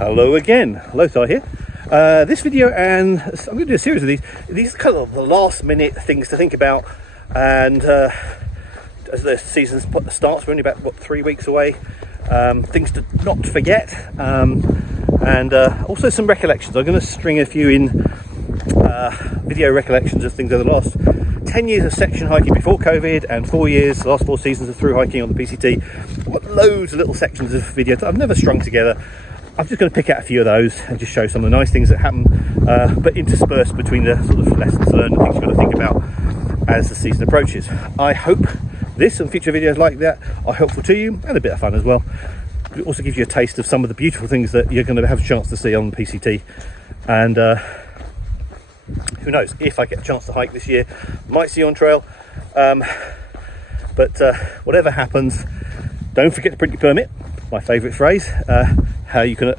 Hello again, Lothar here. This video, and I'm going to do a series of these are kind of the last minute things to think about, and as the season starts, we're only about 3 weeks away, things to not forget, and also some recollections. I'm going to string a few in, video recollections of things over the last 10 years of section hiking before COVID, and 4 years, the last 4 seasons of through hiking on the PCT. I've got loads of little sections of video that I've never strung together. I'm just going to pick out a few of those and just show some of the nice things that happen, but interspersed between the sort of lessons learned and things you've got to think about as the season approaches. I hope this and future videos like that are helpful to you, and a bit of fun as well. It also gives you a taste of some of the beautiful things that you're going to have a chance to see on the PCT. And who knows, if I get a chance to hike this year, might see you on trail. But whatever happens, don't forget to print your permit. My favourite phrase. How you can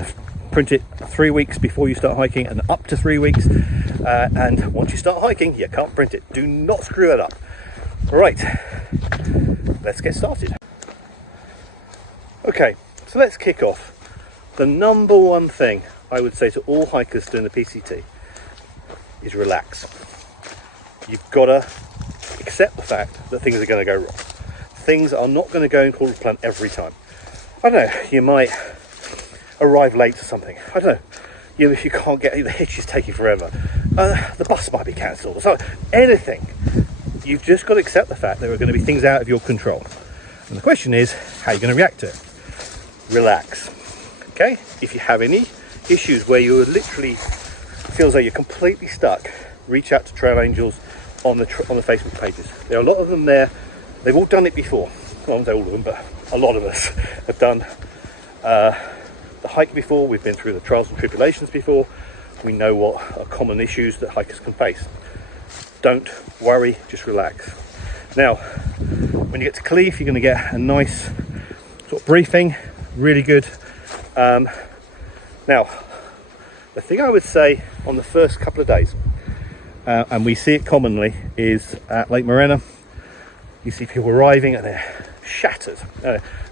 print it 3 weeks before you start hiking, and up to 3 weeks, and once you start hiking you can't print it. Do not screw that up. Right, let's get started. Okay, so let's kick off. The number one thing I would say to all hikers doing the PCT is relax. You've got to accept the fact that things are going to go wrong. Things are not going to go according to plan every time. I don't know, you might arrive late or something. I don't know, you can't get, the hitch is taking forever. The bus might be cancelled or something. Anything. You've just got to accept the fact there are going to be things out of your control. And the question is, how are you going to react to it? Relax. Okay? If you have any issues where you literally feel as though you're completely stuck, reach out to Trail Angels on the Facebook pages. There are a lot of them there. They've all done it before. Well, I won't say all of them, but a lot of us have done the hike before. We've been through the trials and tribulations before. We know what are common issues that hikers can face. Don't worry, just relax. Now, when you get to Cleef, you're going to get a nice sort of briefing, really good. Now, the thing I would say on the first couple of days, and we see it commonly, is at Lake Morena. You see people arriving and they're shattered.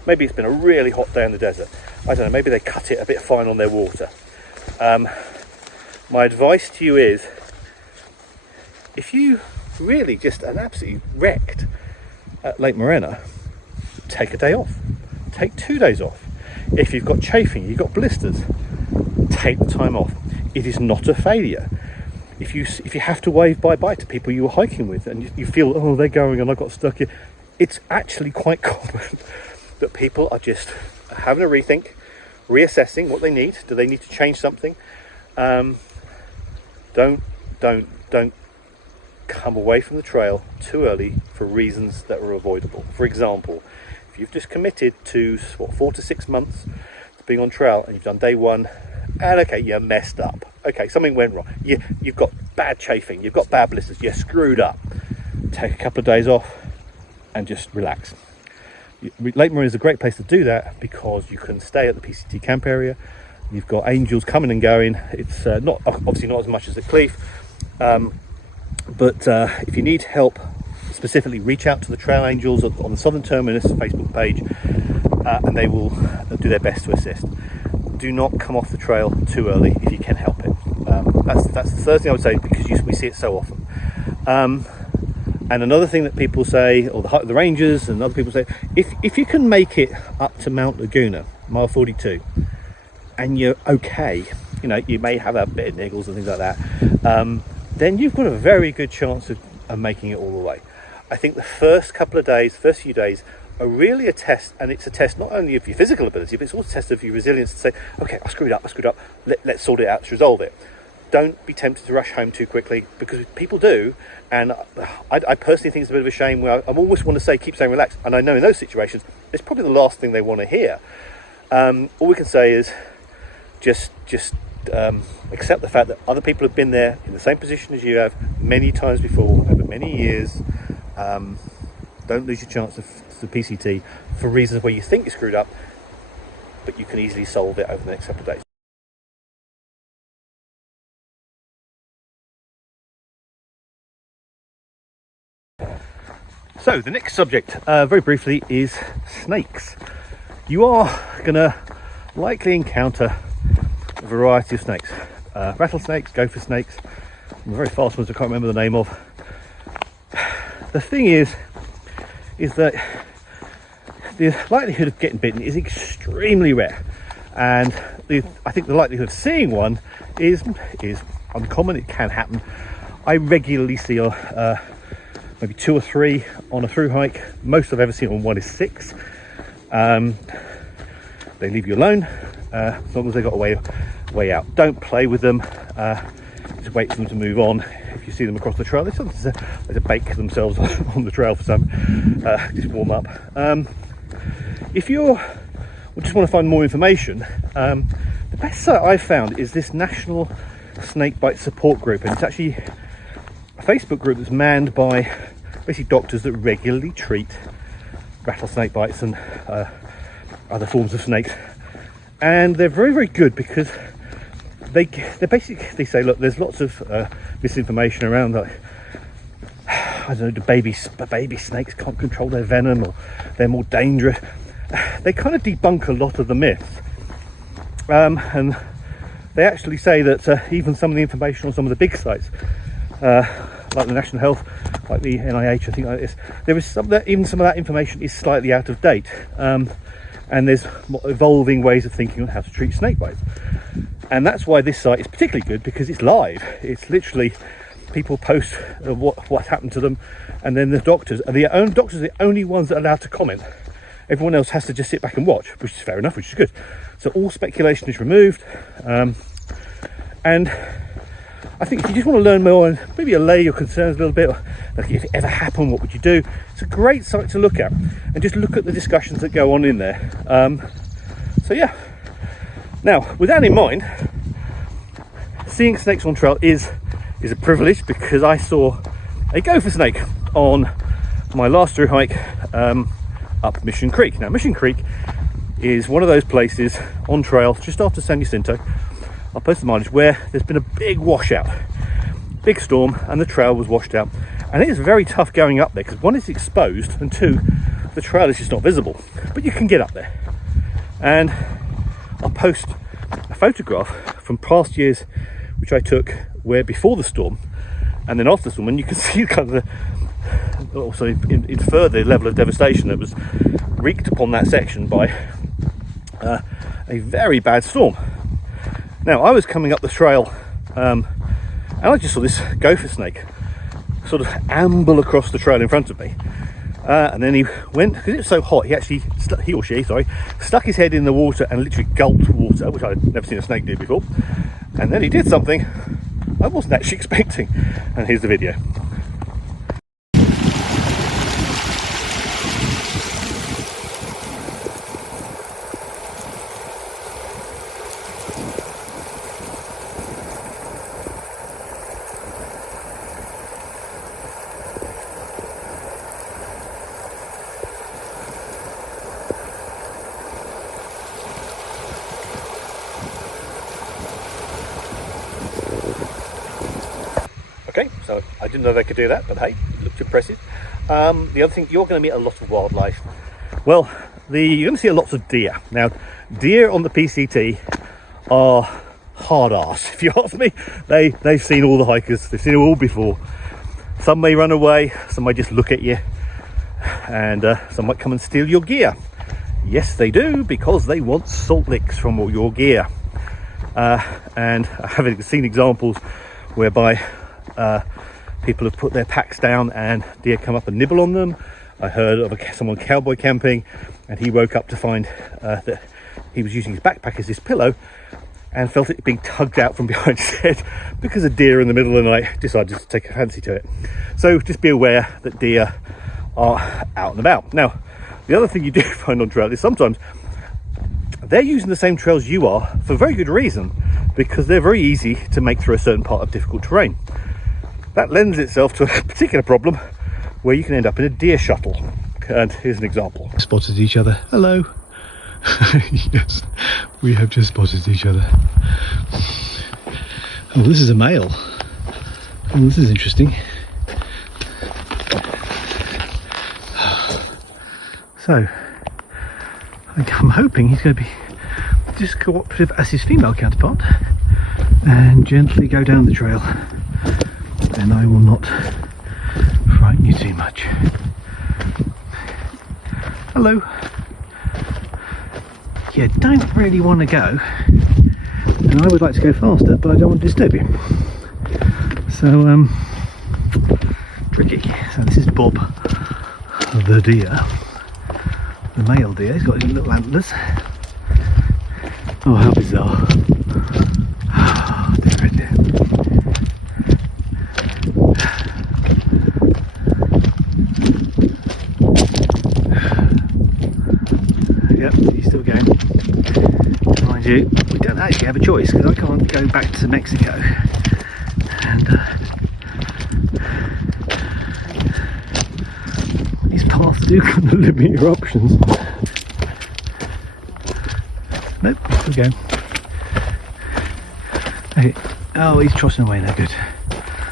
Maybe it's been a really hot day in the desert. I don't know, maybe they cut it a bit fine on their water. My advice to you is, if you really just are absolutely wrecked at Lake Morena, take a day off. Take 2 days off. If you've got chafing, you've got blisters, take the time off. It is not a failure. If you have to wave bye-bye to people you were hiking with and you feel, oh, they're going and I got stuck here, it's actually quite common that people are just having a rethink, reassessing what they need. Do they need to change something? Don't come away from the trail too early for reasons that are avoidable. For example, if you've just committed to 4 to 6 months to being on trail and you've done day one, and okay, you messed up. Okay, something went wrong. You've got bad chafing, you've got bad blisters, you're screwed up. Take a couple of days off and just relax. Lake Morena is a great place to do that because you can stay at the PCT camp area. You've got angels coming and going. It's not obviously not as much as at Cleef, but if you need help, specifically reach out to the Trail Angels on the Southern Terminus Facebook page, and they will do their best to assist. Do not come off the trail too early if you can help it. That's the first thing I would say, because we see it so often. And another thing that people say, or the rangers and other people say, if you can make it up to Mount Laguna, mile 42, and you're okay, you know, you may have a bit of niggles and things like that, then you've got a very good chance of making it all the way. I think the first few days are really a test, and it's a test not only of your physical ability, but it's also a test of your resilience to say, okay, I screwed up, let's sort it out, let's resolve it. Don't be tempted to rush home too quickly, because people do, and I personally think it's a bit of a shame where I almost want to say, keep saying relax, and I know in those situations, it's probably the last thing they want to hear. All we can say is, just accept the fact that other people have been there in the same position as you have many times before, over many years. Don't lose your chance of the PCT for reasons where you think you're screwed up, but you can easily solve it over the next couple of days. So the next subject, very briefly, is snakes. You are going to likely encounter a variety of snakes, rattlesnakes, gopher snakes, and the very fast ones I can't remember the name of. The thing is that the likelihood of getting bitten is extremely rare, and I think the likelihood of seeing one is uncommon. It can happen. I regularly see maybe 2 or 3 on a through hike. Most I've ever seen on one is 6. They leave you alone as long as they got a way out. Don't play with them. Just wait for them to move on. If you see them across the trail, they sometimes they bake themselves on the trail for some. Just warm up. If you just want to find more information, the best site I've found is this National Snakebite Support Group, and it's actually a Facebook group that's manned by basically doctors that regularly treat rattlesnake bites and other forms of snakes, and they're very, very good because they say, look, there's lots of misinformation around, like, I don't know, the baby snakes can't control their venom, or they're more dangerous. They kind of debunk a lot of the myths, and they actually say that even some of the information on some of the big sites, like the National Health, like the NIH, I think like this, there is some that even some of that information is slightly out of date, and there's more evolving ways of thinking on how to treat snake bites. And that's why this site is particularly good, because it's live. It's literally people post what happened to them, and then the doctors are the only ones that are allowed to comment. Everyone else has to just sit back and watch, which is fair enough, which is good. So all speculation is removed, and I think if you just want to learn more and maybe allay your concerns a little bit, like if it ever happened, what would you do? It's a great site to look at, and just look at the discussions that go on in there. So yeah. Now, with that in mind, seeing snakes on trail is a privilege, because I saw a gopher snake on my last through hike up Mission Creek. Now, Mission Creek is one of those places on trail just after San Jacinto, I'll post the mileage, where there's been a big washout, big storm, and the trail was washed out. And it is very tough going up there, because 1, it's exposed, and 2, the trail is just not visible, but you can get up there. And I'll post a photograph from past years which I took where before the storm and then after the storm, and you can see kind of also infer the level of devastation that was wreaked upon that section by a very bad storm. Now, I was coming up the trail and I just saw this gopher snake sort of amble across the trail in front of me. And then he went, because it was so hot, he or she stuck his head in the water and literally gulped water, which I'd never seen a snake do before. And then he did something I wasn't actually expecting. And here's the video. Okay, so I didn't know they could do that, but hey, it looked impressive. The other thing, you're going to meet a lot of wildlife. Well, you're going to see lots of deer. Now, deer on the PCT are hard ass, if you ask me. They've seen all the hikers, they've seen it all before. Some may run away, some may just look at you, and some might come and steal your gear. Yes, they do, because they want salt licks from all your gear. And I have seen examples whereby people have put their packs down and deer come up and nibble on them. I heard of someone cowboy camping, and he woke up to find that he was using his backpack as his pillow and felt it being tugged out from behind his head because a deer in the middle of the night decided to take a fancy to it. So just be aware that deer are out and about. Now, the other thing you do find on trail is sometimes they're using the same trails you are for very good reason, because they're very easy to make through a certain part of difficult terrain. That lends itself to a particular problem where you can end up in a deer shuttle. And here's an example. Spotted each other. Hello. Yes, we have just spotted each other. Oh, this is a male. Oh, this is interesting. So, I'm hoping he's going to be just cooperative as his female counterpart and gently go down the trail, then I will not frighten you too much. Hello. You don't really want to go, and I would like to go faster, but I don't want to disturb you. So, tricky. So this is Bob the deer, the male deer. He's got his little antlers. Oh, how bizarre. Oh, dear, dear. Yep, he's still going. Mind you, we don't actually have a choice because I can't go back to Mexico. And these paths do kind of limit your options. Nope, still going. Okay. Oh, he's trotting away now, good.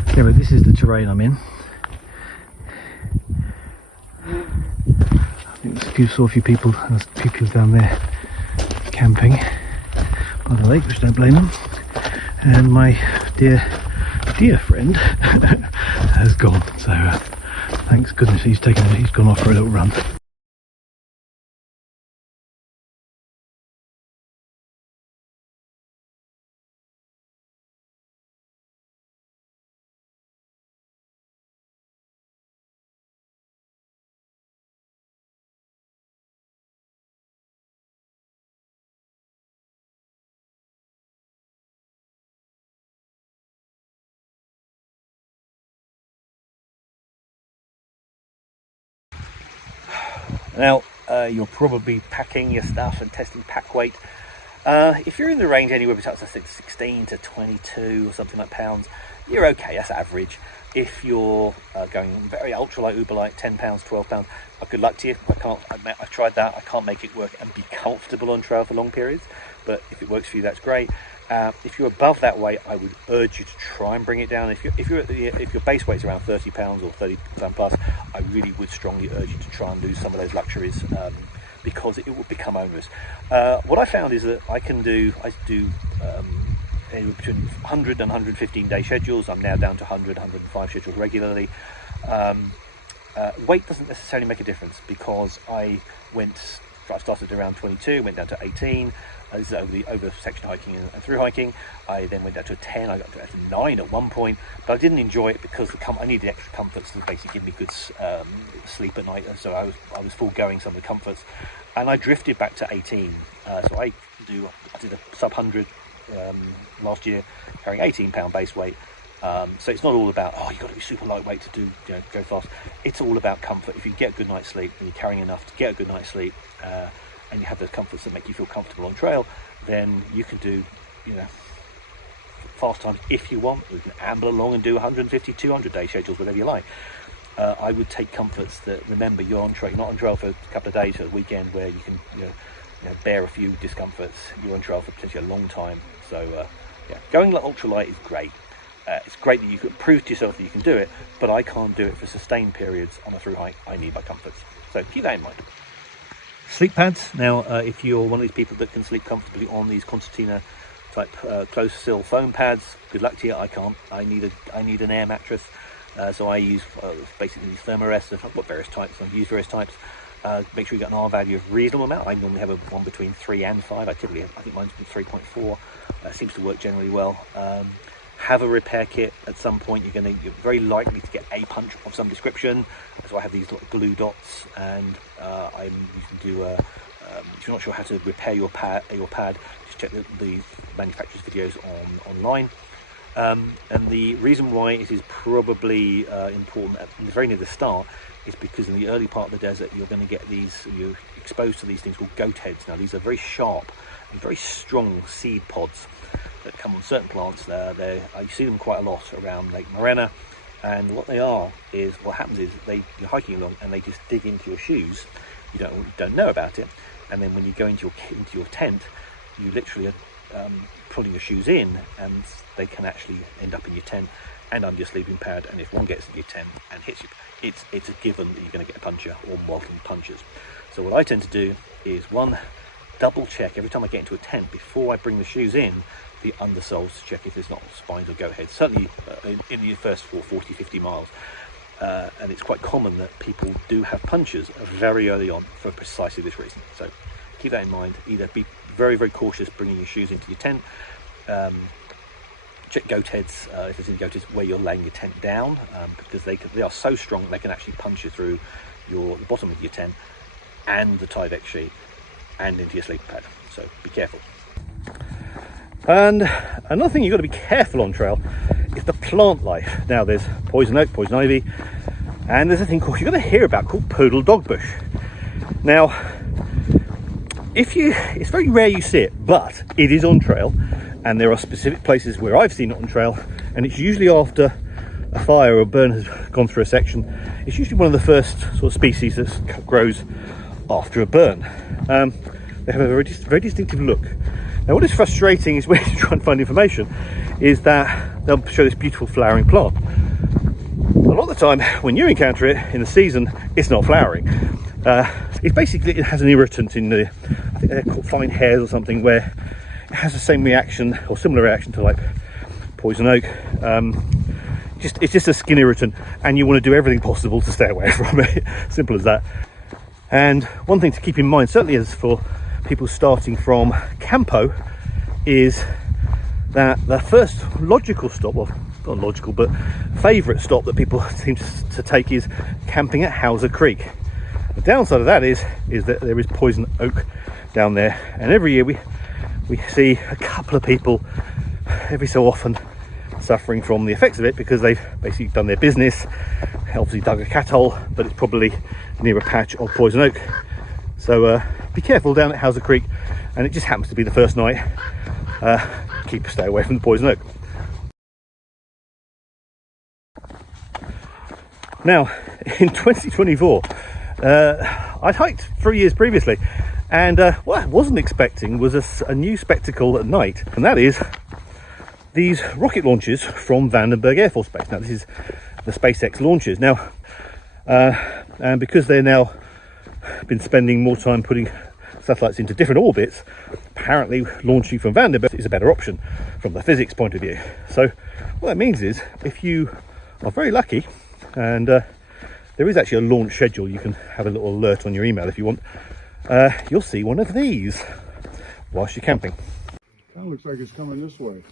Anyway, this is the terrain I'm in. I think there's saw a few people, there's people down there camping by the lake, which don't blame them. And my dear friend has gone, so thanks goodness he's gone off for a little run. Now, you're probably packing your stuff and testing pack weight. If you're in the range anywhere between 16 to 22 or something like pounds, you're okay, that's average. If you're going very ultralight, uber light, 10 pounds, 12 pounds, good luck to you. I've tried that, I can't make it work and be comfortable on trail for long periods, but if it works for you, that's great. If you're above that weight, I would urge you to try and bring it down. If your base weight's around 30 pounds or 30 pound plus, I really would strongly urge you to try and lose some of those luxuries, because it will become onerous. What I found is that I do anywhere between 100 and 115 day schedules. I'm now down to 100, 105 schedules regularly. Weight doesn't necessarily make a difference, because I started around 22, went down to 18. This is over section hiking and through hiking. I then went down to a 10. I got to 9 at one point, but I didn't enjoy it because I needed extra comforts to basically give me good sleep at night. So I was foregoing some of the comforts, and I drifted back to 18. So I did a sub 100 last year, carrying 18 pound base weight. So it's not all about, you've got to be super lightweight to go fast. It's all about comfort. If you get a good night's sleep and you're carrying enough to get a good night's sleep, and you have those comforts that make you feel comfortable on trail, then you can do fast times if you want. You can amble along and do 150, 200 day schedules, whatever you like. I would take comforts that, remember, you're on trail, you're not on trail for a couple of days or a weekend where you can bear a few discomforts. You're on trail for potentially a long time. So going ultralight is great. It's great that you can prove to yourself that you can do it, but I can't do it for sustained periods on a through hike. I need my comforts. So keep that in mind. Sleep pads. Now, if you're one of these people that can sleep comfortably on these concertina type close sill foam pads, good luck to you. I can't. I need an air mattress. So I use basically these Thermarest. I've got various types. I've used various types. Make sure you get an R value of reasonable amount. I normally have one between 3 and 5. I think mine's been 3.4. Seems to work generally well. Have a repair kit at some point. You're very likely to get a punch of some description. So I have these little glue dots, and you can do. If you're not sure how to repair your pad, just check the manufacturer's videos online. And the reason why it is probably important at very near the start is because in the early part of the desert, you're going to get you're exposed to these things called goat heads. Now, these are very sharp and very strong seed pods that come on certain plants. I see them quite a lot around Lake Morena, and what happens is you're hiking along and they just dig into your shoes. You don't know about it, and then when you go into your tent, you literally are pulling your shoes in, and they can actually end up in your tent and under your sleeping pad. And if one gets in your tent and hits you, it's a given that you're going to get a puncture or multiple punctures. So what I tend to do is double check every time I get into a tent before I bring the shoes in, the undersoles, to check if there's not spines or goat heads, certainly in the first 40, 50 miles. And it's quite common that people do have punctures very early on for precisely this reason. So keep that in mind. Either be very, very cautious bringing your shoes into your tent. Check goat heads, if there's any goat heads, where you're laying your tent down, because they are so strong they can actually puncture through the bottom of your tent and the Tyvek sheet and into your sleeping pad. So be careful. And another thing you've got to be careful on trail is the plant life. Now there's poison oak, poison ivy, and there's a thing called, you're going to hear about, called poodle dogbush. Now it's very rare you see it, but it is on trail, and there are specific places where I've seen it on trail, and it's usually after a fire or a burn has gone through a section. It's usually one of the first sort of species that grows after a burn. They have a very distinctive look. Now what is frustrating is when you try and find information is that they'll show this beautiful flowering plant. A lot of the time when you encounter it in the season, it's not flowering. It has an irritant in the, I think they're called flying hairs or something, where it has the same reaction or similar reaction to like poison oak. It's just a skin irritant, and you want to do everything possible to stay away from it. Simple as that. And one thing to keep in mind, certainly as for people starting from Campo, is that the first logical stop, well not logical but favourite stop that people seem to take, is camping at Hauser Creek. The downside of that is that there is poison oak down there, and every year we see a couple of people every so often suffering from the effects of it, because they've basically done their business, obviously dug a cat hole, but it's probably near a patch of poison oak. So be careful down at Hauser Creek, and it just happens to be the first night. Stay away from the poison oak. Now in 2024, I'd hiked 3 years previously, and what I wasn't expecting was a new spectacle at night, and that is these rocket launches from Vandenberg Air Force Base. Now this is the SpaceX launches. Now and because they're now been spending more time putting satellites into different orbits, apparently launching from Vandenberg is a better option from the physics point of view. So what that means is, if you are very lucky, and there is actually a launch schedule, you can have a little alert on your email if you want, you'll see one of these whilst you're camping. Kind of looks like it's coming this way.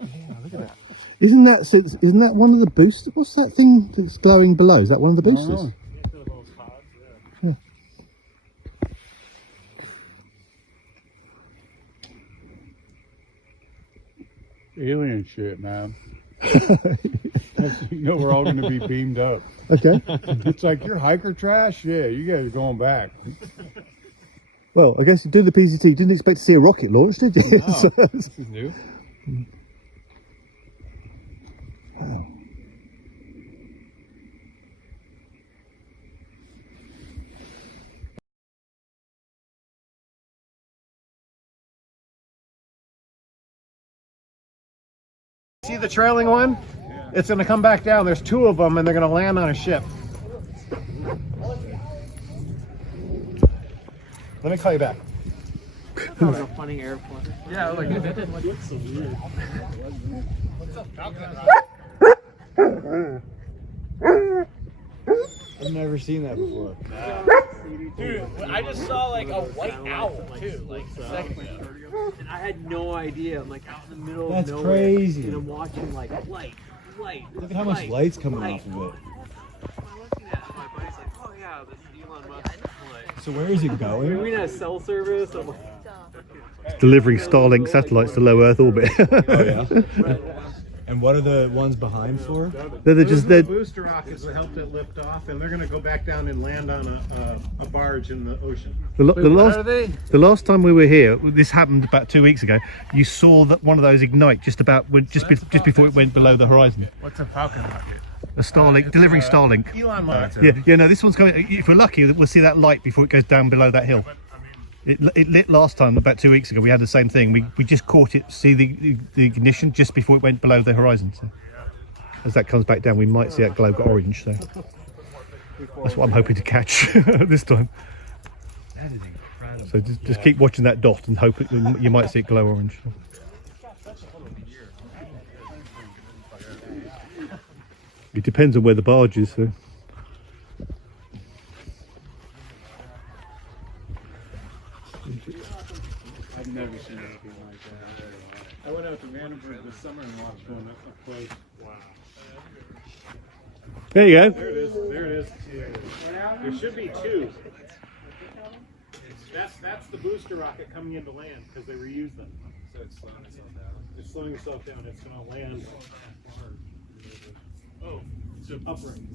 Yeah, look at that. Isn't that one of the boosters? What's that thing that's glowing below? Is that one of the boosters? Yeah. Alien shit, man. You know, we're all going to be beamed up. Okay. It's like, you're hiker trash? Yeah, you guys are going back. Well, I guess to do the PCT, you didn't expect to see a rocket launch, did you? No, So, this is new. wow. See the trailing one? It's going to come back down. There's two of them, and they're going to land on a ship. Let me call you back. That was a funny airplane. Yeah, like that didn't look so weird. I've never seen that before. Dude, I just saw like a white owl too, like a second ago. And I had no idea. I'm like out in the middle That's of nowhere. crazy. And I'm watching like light. Look at how much light's coming off of it. I'm looking at it, my buddy's like, oh yeah, this is Elon Musk light. So where is it going? We had cell service. I'm like, Delivering Starlink satellites to low Earth orbit. Oh yeah. And what are the ones behind for? they're Those just are the booster rockets that helped it lift off, and they're going to go back down and land on a barge in the ocean. the last time we were here, this happened about 2 weeks ago. You saw that one of those ignite just before it went below the horizon. What's a Falcon rocket? A Starlink, delivering Starlink. Elon Musk. Yeah. No, this one's coming. If we're lucky, we'll see that light before it goes down below that hill. It lit last time about 2 weeks ago. We had the same thing. We just caught it, see the ignition just before it went below the horizon. So as that comes back down, we might see that glow orange. So that's what I'm hoping to catch this time. That is incredible. So just keep watching that dot and hope you might see it glow orange. It depends on where the barge is. So. I've never seen anything like that. I went out to Vandenberg this summer and watched one up close. Wow. There you go. There it is. There it is. There should be two. That's the booster rocket coming into land because they reuse them. So it's slowing itself down. It's slowing itself down. It's going to land. Oh, it's an upgrade.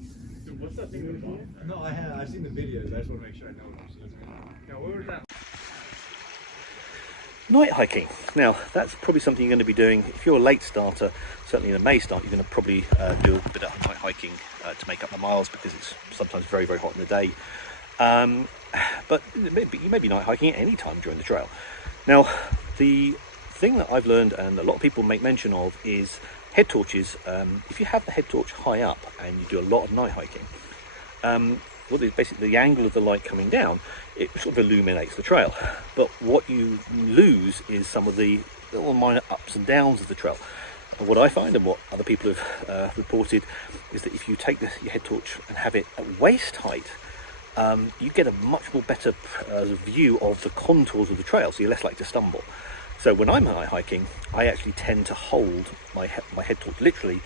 Dude, what's that thing called? No, I've seen the videos. I just want to make sure I know what I'm seeing. Now, what was that? Night hiking. Now that's probably something you're going to be doing if you're a late starter. Certainly in a May start, you're going to probably do a bit of night hiking to make up the miles because it's sometimes very, very hot in the day. But you may be night hiking at any time during the trail. Now, the thing that I've learned and a lot of people make mention of is head torches. If you have the head torch high up and you do a lot of night hiking, what is basically the angle of the light coming down, it sort of illuminates the trail. But what you lose is some of the little minor ups and downs of the trail. And what I find and what other people have reported is that if you take your head torch and have it at waist height, you get a much more better view of the contours of the trail, so you're less likely to stumble. So when I'm night hiking, I actually tend to hold my head torch literally,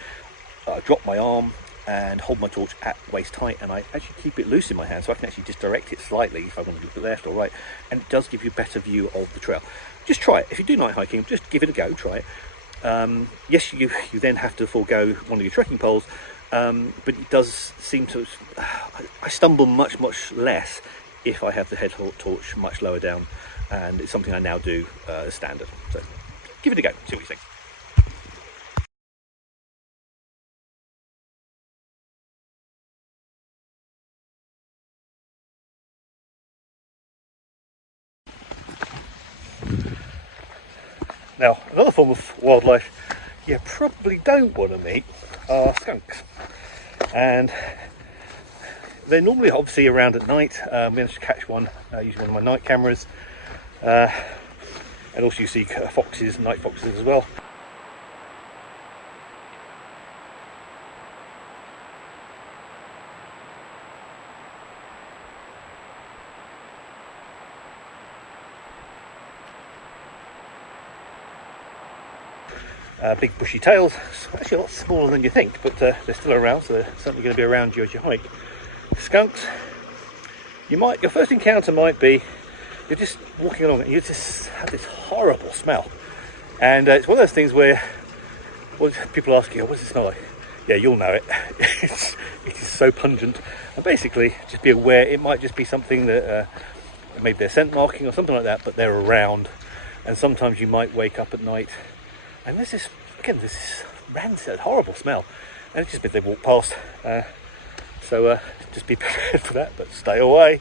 drop my arm and hold my torch at waist height, and I actually keep it loose in my hand so I can actually just direct it slightly if I want to look to the left or right, and it does give you a better view of the trail. Just try it. If you do night hiking, just give it a go, try it. Yes, you then have to forego one of your trekking poles, but it does seem to, I stumble much less if I have the head torch much lower down, and it's something I now do as standard. So give it a go, see what you think. Now, another form of wildlife you probably don't want to meet are skunks, and they're normally obviously around at night. We managed to catch one using one of my night cameras, and also you see foxes, night foxes as well. Big bushy tails, actually a lot smaller than you think, but they're still around, so they're certainly going to be around you as you hike. Skunks, your first encounter might be, you're just walking along and you just have this horrible smell, and it's one of those things where people ask you, what does it smell like? Yeah, you'll know it. It is so pungent, and basically just be aware it might just be something that maybe they're scent marking or something like that, but they're around, and sometimes you might wake up at night and there's this rancid, horrible smell, and it's just if they walk past. So just be prepared for that, but stay away.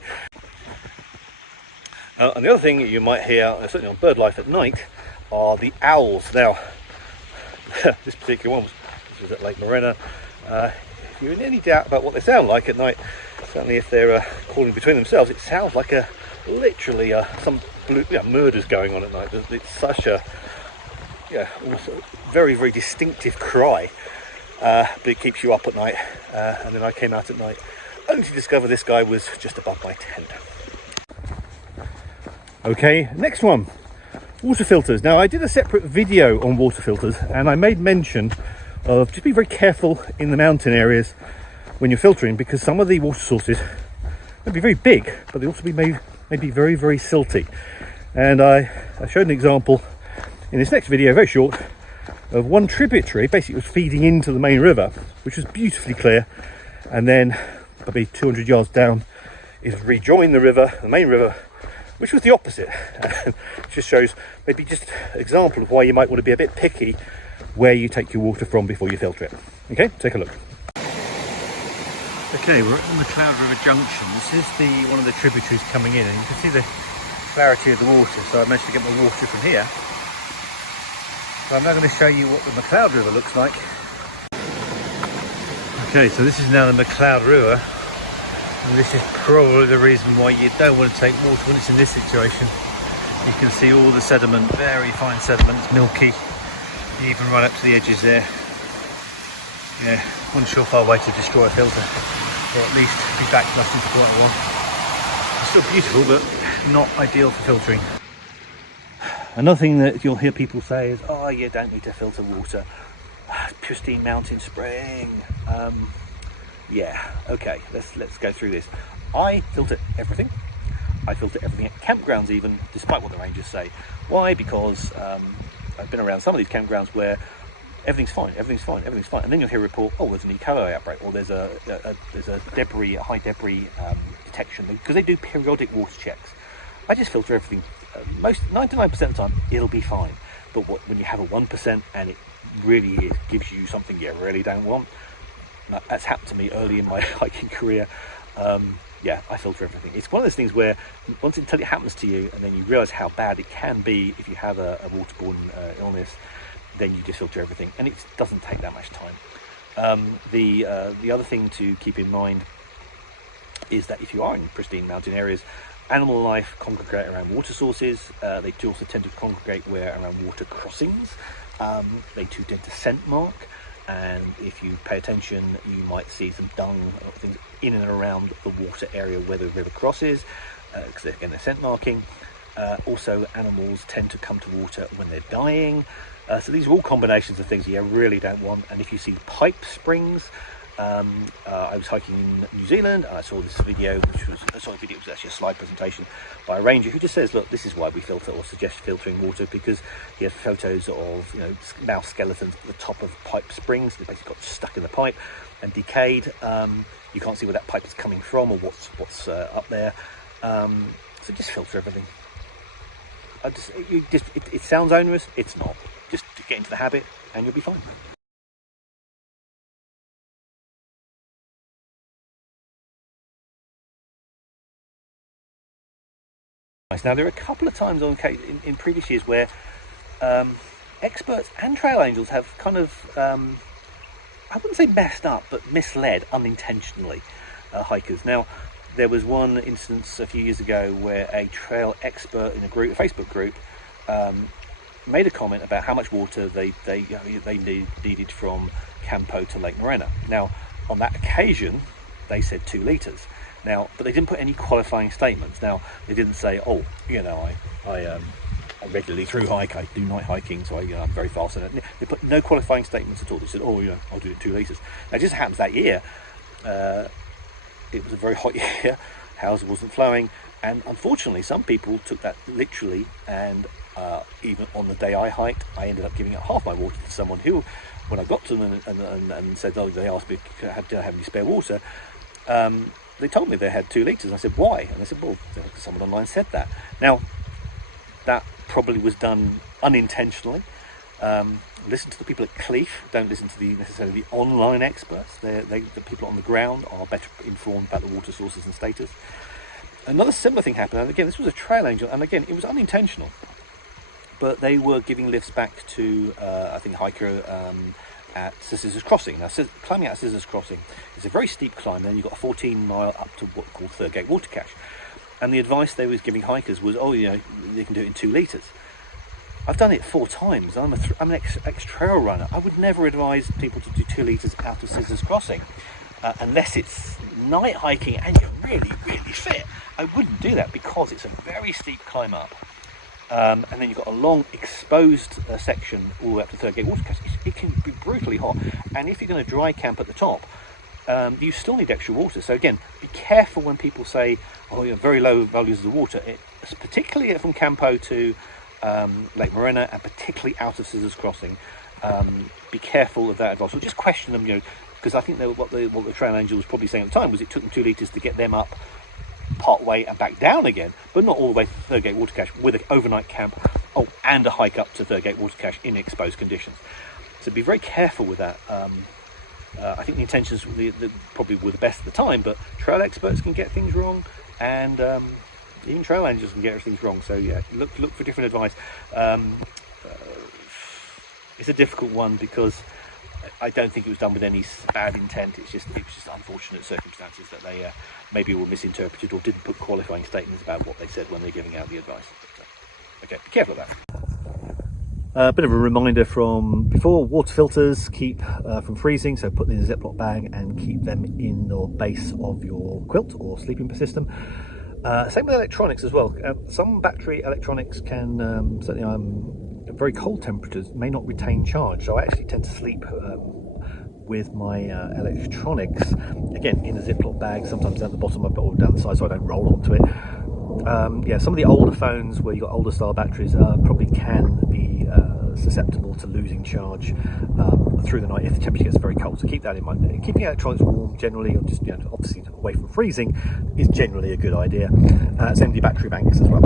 And the other thing you might hear, certainly on bird life at night, are the owls. Now, this particular one was at Lake Morena. If you're in any doubt about what they sound like at night, certainly if they're calling between themselves, it sounds like literally some murders going on at night. It's such a almost a very, very distinctive cry, but it keeps you up at night. And then I came out at night only to discover this guy was just above my tent. Okay, next one, water filters. Now, I did a separate video on water filters, and I made mention of just be very careful in the mountain areas when you're filtering, because some of the water sources may be very big, but they also may be very, very silty. And I showed an example in this next video, very short, of one tributary. Basically it was feeding into the main river, which was beautifully clear, and then probably 200 yards down it rejoined the main river, which was the opposite. It just shows maybe just an example of why you might want to be a bit picky where you take your water from before you filter it. Okay, take a look. Okay, we're at the McLeod River Junction. This is one of the tributaries coming in, and you can see the clarity of the water. So I managed to get my water from here. So I'm now going to show you what the McLeod River looks like. Okay, so this is now the McLeod River, And this is probably the reason why you don't want to take water when it's in this situation. You can see all the sediment, very fine sediment, it's milky, even right up to the edges there. Yeah, one surefire way to destroy a filter, or at least be backlasting for quite a while. It's still beautiful, but not ideal for filtering. Another thing that you'll hear people say is, oh, you don't need to filter water. Pristine mountain spring. Yeah, okay, let's go through this. I filter everything. I filter everything at campgrounds even, despite what the rangers say. Why? Because I've been around some of these campgrounds where everything's fine, and then you'll hear a report, oh, there's an E. coli outbreak, or there's a high debris detection, because they do periodic water checks. I just filter everything. 99% of the time, it'll be fine. But when you have a 1% and it really gives you something you really don't want, that's happened to me early in my hiking career. Yeah, I filter everything. It's one of those things where once until it happens to you, and then you realise how bad it can be if you have a waterborne illness, then you just filter everything, and it doesn't take that much time. The other thing to keep in mind is that if you are in pristine mountain areas, animal life congregate around water sources. They do also tend to congregate around water crossings. They too tend to scent mark. And if you pay attention, you might see some dung or things in and around the water area where the river crosses, because again they're scent marking. Also, animals tend to come to water when they're dying. So these are all combinations of things you really don't want. And if you see pipe springs, I was hiking in New Zealand and I saw this video, which was it was actually a slide presentation by a ranger who just says, look, this is why we filter or suggest filtering water, because he had photos of mouse skeletons at the top of pipe springs that basically got stuck in the pipe and decayed. You can't see where that pipe is coming from or what's up there. So just filter everything. It sounds onerous, it's not. Just to get into the habit and you'll be fine. Now, there are a couple of times in previous years where experts and trail angels have kind of, I wouldn't say messed up, but misled unintentionally hikers. Now, there was one instance a few years ago where a trail expert in a Facebook group, made a comment about how much water they needed from Campo to Lake Morena. Now, on that occasion, they said 2 litres. Now, but they didn't put any qualifying statements. Now, they didn't say, oh, I regularly through hike, I do night hiking, so I'm very fast. They put no qualifying statements at all. They said, oh, I'll do it 2 litres. Now, it just happens that year, it was a very hot year, houses wasn't flowing, and unfortunately, some people took that literally, and even on the day I hiked, I ended up giving up half my water to someone who, when I got to them and said, oh, they asked me, do I have any spare water? They told me they had 2 litres. I said, why? And they said, well, someone online said that. Now, that probably was done unintentionally. Listen to the people at Cleef. Don't listen to necessarily the online experts. The people on the ground are better informed about the water sources and status. Another similar thing happened, and again, this was a trail angel, and again, it was unintentional. But they were giving lifts back to, I think, hiker at Scissors Crossing. Now, climbing out Scissors Crossing is a very steep climb, and then you've got a 14-mile up to what's called Third Gate Water Cache. And the advice they was giving hikers was, oh, they can do it in 2 litres. I've done it 4 times. I'm an ex-trail runner. I would never advise people to do 2 litres out of Scissors Crossing unless it's night hiking and you're really, really fit. I wouldn't do that because it's a very steep climb up. And then you've got a long exposed section all the way up to Third Gate Water Cache. It can be brutally hot, and if you're going to dry camp at the top, you still need extra water. So again, be careful when people say, oh, you have very low values of the water, particularly from Campo to Lake Morena, and particularly out of Scissors Crossing. Be careful of that advice, or just question them, because I think what the trail angel was probably saying at the time was it took them 2 litres to get them up part way and back down again, but not all the way to Third Gate Water Cache with an overnight camp, and a hike up to Third Gate Water Cache in exposed conditions. So be very careful with that. I think the intentions probably were the best at the time, but trail experts can get things wrong, and even trail angels can get things wrong. So yeah, look for different advice. It's a difficult one because I don't think it was done with any bad intent. It was just unfortunate circumstances that they maybe were misinterpreted or didn't put qualifying statements about what they said when they're giving out the advice. But, okay, be careful of that. A bit of a reminder from before, water filters keep from freezing, so put them in a Ziploc bag and keep them in the base of your quilt or sleeping system. Same with electronics as well. Some battery electronics can, certainly very cold temperatures, may not retain charge, so I actually tend to sleep with my electronics, again, in a Ziploc bag, sometimes down the bottom or down the side so I don't roll onto it. Yeah, some of the older phones where you've got older style batteries probably can be susceptible to losing charge through the night if the temperature gets very cold, so keep that in mind. Keeping electronics warm generally, or just obviously away from freezing, is generally a good idea. Same with your battery banks as well.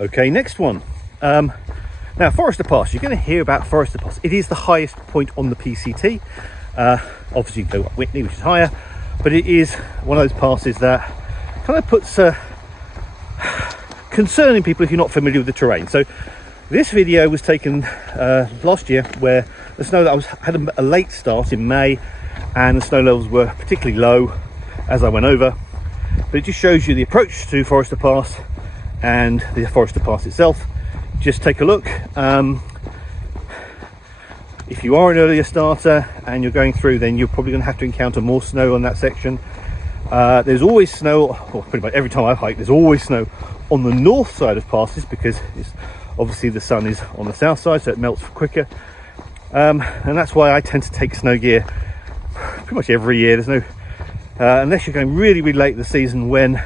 Okay, next one. Now, Forester Pass, you're going to hear about Forester Pass. It is the highest point on the PCT. Obviously you can go up Whitney, which is higher, but it is one of those passes that kind of puts concerning people if you're not familiar with the terrain. So this video was taken last year, where the snow that had a late start in May, and the snow levels were particularly low as I went over. But it just shows you the approach to Forester Pass and the Forester Pass itself. Just take a look. If you are an earlier starter and you're going through, then you're probably going to have to encounter more snow on that section. There's always snow, or pretty much every time I've hiked, there's always snow on the north side of passes, because obviously the sun is on the south side, so it melts quicker. And that's why I tend to take snow gear pretty much every year. There's no, unless you're going really, really late in the season when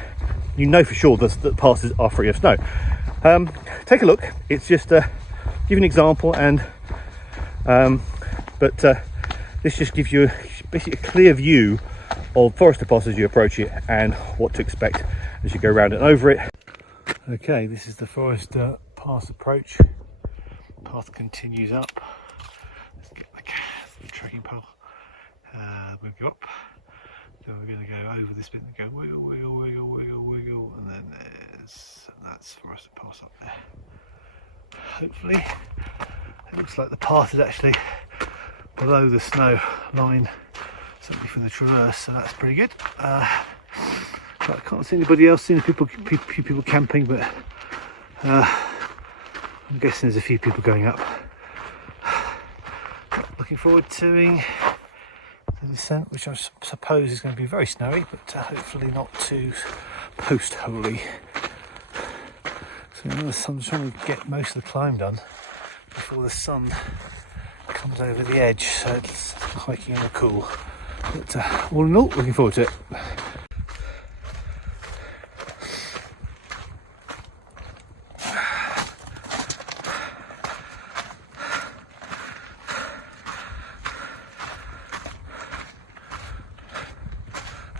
you know for sure that the passes are free of snow. Take a look. It's just give you an example, and this just gives you basically a clear view of Forester Pass as you approach it and what to expect as you go around and over it. Okay, this is the Forester Pass approach. Path continues up. Let's get the trekking pole. We'll go up. Then we're going to go over this bit and go wiggle, wiggle, wiggle, wiggle, wiggle, and then that's Forester Pass up there. Hopefully, it looks like the path is actually below the snow line, certainly from the traverse, so that's pretty good. But I can't see anybody else, seeing people camping, but I'm guessing there's a few people going up. Looking forward to doing the descent, which I suppose is going to be very snowy, but hopefully not too post-holy. So I'm trying to get most of the climb done before the sun comes over the edge, so it's hiking in the cool. But all in all, looking forward to it.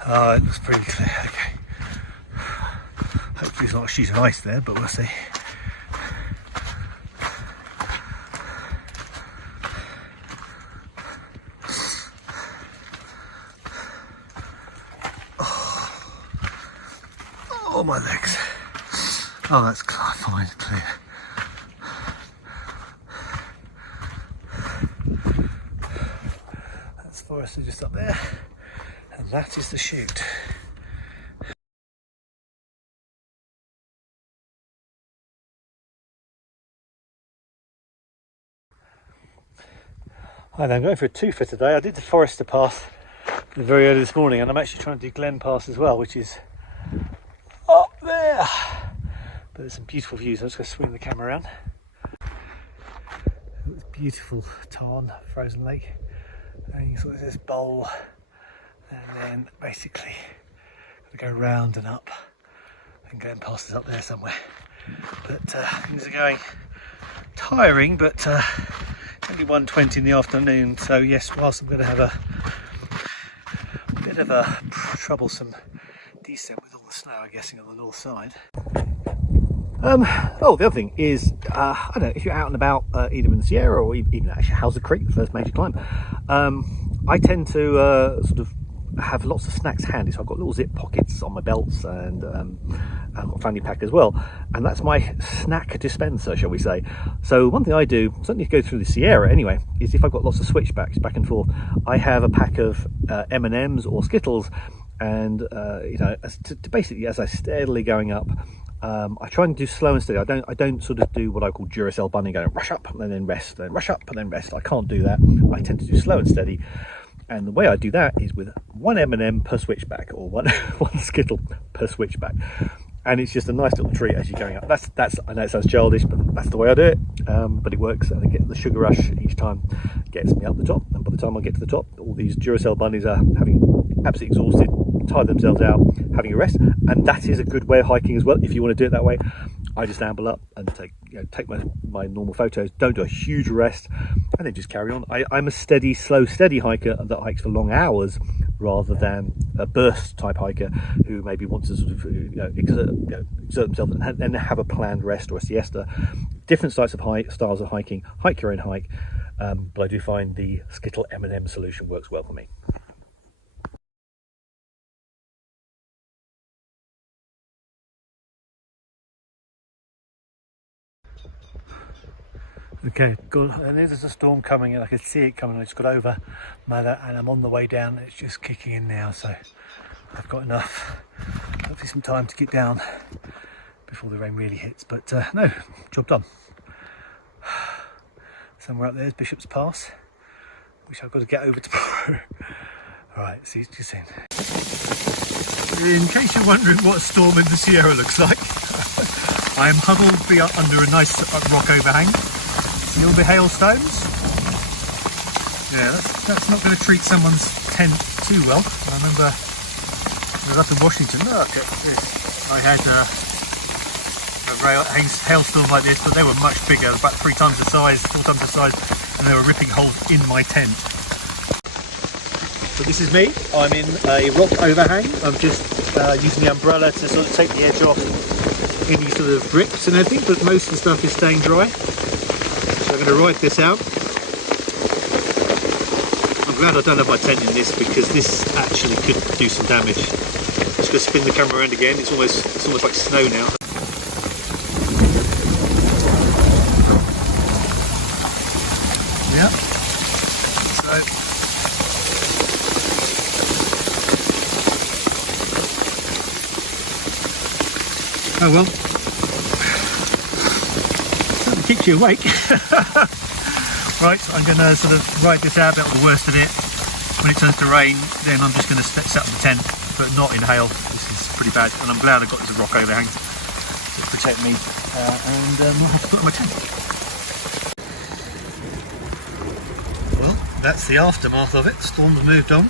Oh, it looks pretty clear. Okay. Hopefully it's not a sheet of ice there, but we'll see. Oh, my legs. Oh, that's fine, clear. That's Forester just up there. And that is the chute. Hi there, I'm going for a two-for today. I did the Forester Pass very early this morning, and I'm actually trying to do Glen Pass as well, which is up there. But there's some beautiful views. I'm just going to swing the camera around. It's beautiful tarn, frozen lake. And you sort of this bowl. And then basically go round and up, and Glen Pass is up there somewhere. But things are going tiring, but it's only 1:20 in the afternoon, so yes, whilst I'm going to have a bit of a troublesome descent with all the snow, I'm guessing, on the north side. Oh, the other thing is, I don't know, if you're out and about, either in the Sierra or even actually Hauser Creek, the first major climb, I tend to sort of have lots of snacks handy, so I've got little zip pockets on my belts, and I've got a fanny pack as well, and that's my snack dispenser, shall we say. So one thing I do, certainly to go through the Sierra anyway, is if I've got lots of switchbacks back and forth, I have a pack of M&Ms or Skittles, and you know, basically as I steadily going up, I try and do slow and steady. I don't sort of do what I call Duracell bunny, going rush up and then rest, then rush up and then rest. I can't do that. I tend to do slow and steady. And the way I do that is with one M&M per switchback, or one Skittle per switchback, and it's just a nice little treat as you're going up. That's I know it sounds childish, but that's the way I do it. But it works, and I get the sugar rush each time, gets me up the top. And by the time I get to the top, all these Duracell bunnies are having absolutely exhausted, tired themselves out, having a rest, and that is a good way of hiking as well. If you want to do it that way, I just amble up and take my normal photos, don't do a huge rest, and then just carry on. I'm a slow, steady hiker that hikes for long hours, rather than a burst type hiker who maybe wants to sort of exert themselves and then have a planned rest or a siesta. Different styles of hiking, hike your own hike, but I do find the Skittle M&M solution works well for me. Okay, good. And there's a storm coming, and I can see it coming. I just got over Mother, and I'm on the way down. It's just kicking in now, so I've got enough, hopefully some time to get down before the rain really hits. But no, job done. Somewhere up there is Bishop's Pass, which I've got to get over tomorrow. All right, see you soon. In case you're wondering what a storm in the Sierra looks like, I am huddled under a nice rock overhang. A little bit hailstones. Yeah, that's not going to treat someone's tent too well. I remember I was up in Washington. Look at this. I had a hailstorm like this, but they were much bigger, about 4 times the size, and they were ripping holes in my tent. So this is me. I'm in a rock overhang. I'm just using the umbrella to sort of take the edge off any sort of drips and everything, but most of the stuff is staying dry. So I'm going to ride this out. I'm glad I don't have my tent in this, because this actually could do some damage. Just going to spin the camera around again. It's almost like snow now. Yeah. So oh well. Keeps you awake. Right, I'm going to sort of ride this out, about the worst of it. When it turns to rain, then I'm just going to set up the tent, but not in hail. This is pretty bad, and I'm glad I got this rock overhang to protect me, and not have to put on my tent. Well, that's the aftermath of it. The storm has moved on.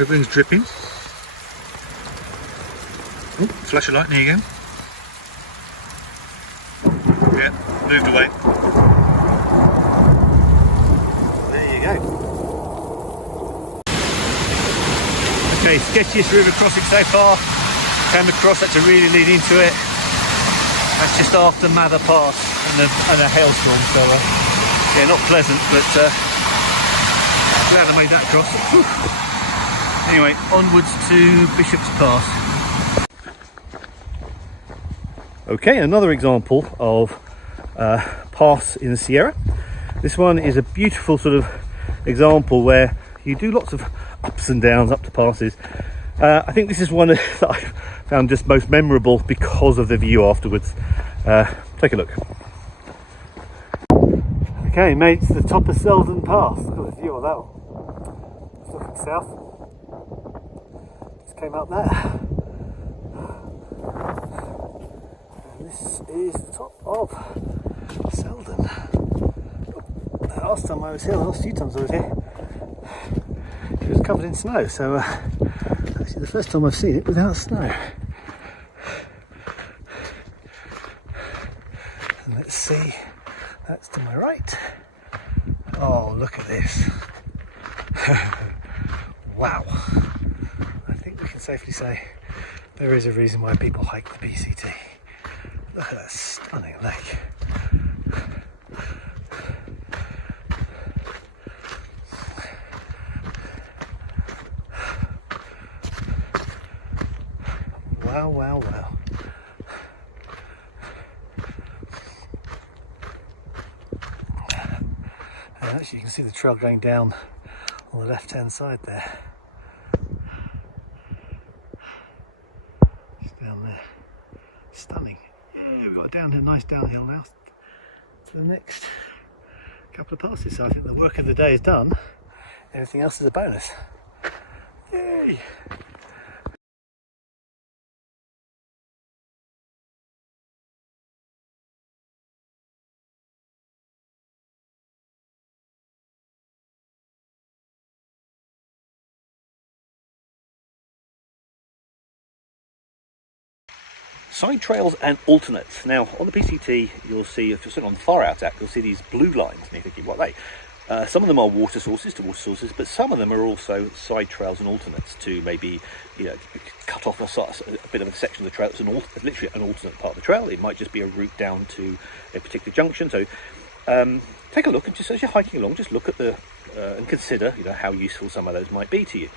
Everything's dripping. Oh, flash of lightning again. Yeah, moved away. There you go. Okay, sketchiest river crossing so far. Came across, had to really lean into it. That's just after Mather Pass and a hailstorm, so yeah, not pleasant, but glad I made that cross. Whew. Anyway, onwards to Bishop's Pass. Okay, another example of pass in the Sierra. This one is a beautiful sort of example where you do lots of ups and downs up to passes. I think this is one that I found just most memorable because of the view afterwards. Take a look. Okay, made it to the top of Selden Pass. Look at the view of that one. Just looking south. Just came up there. This is the top of Selden. Last time I was here, the last few times I was here, it was covered in snow, so actually the first time I've seen it without snow. And let's see, that's to my right. Oh, look at this. Wow. I think we can safely say there is a reason why people hike the BCT. Look at that stunning lake. Wow, wow, wow. And actually you can see the trail going down on the left hand side there. Just down there. Stunning. Yeah, we've got a downhill, nice downhill now to the next couple of passes. So I think the work of the day is done. Everything else is a bonus. Yay! Side trails and alternates. Now on the PCT you'll see, if you're sitting on the far out you'll see these blue lines and you're thinking, what are they? Some of them are water sources to water sources, but some of them are also side trails and alternates to maybe, you know, cut off a bit of a section of the trail. It's literally an alternate part of the trail. It might just be a route down to a particular junction. So take a look and just as you're hiking along, just look at the and consider, you know, how useful some of those might be to you.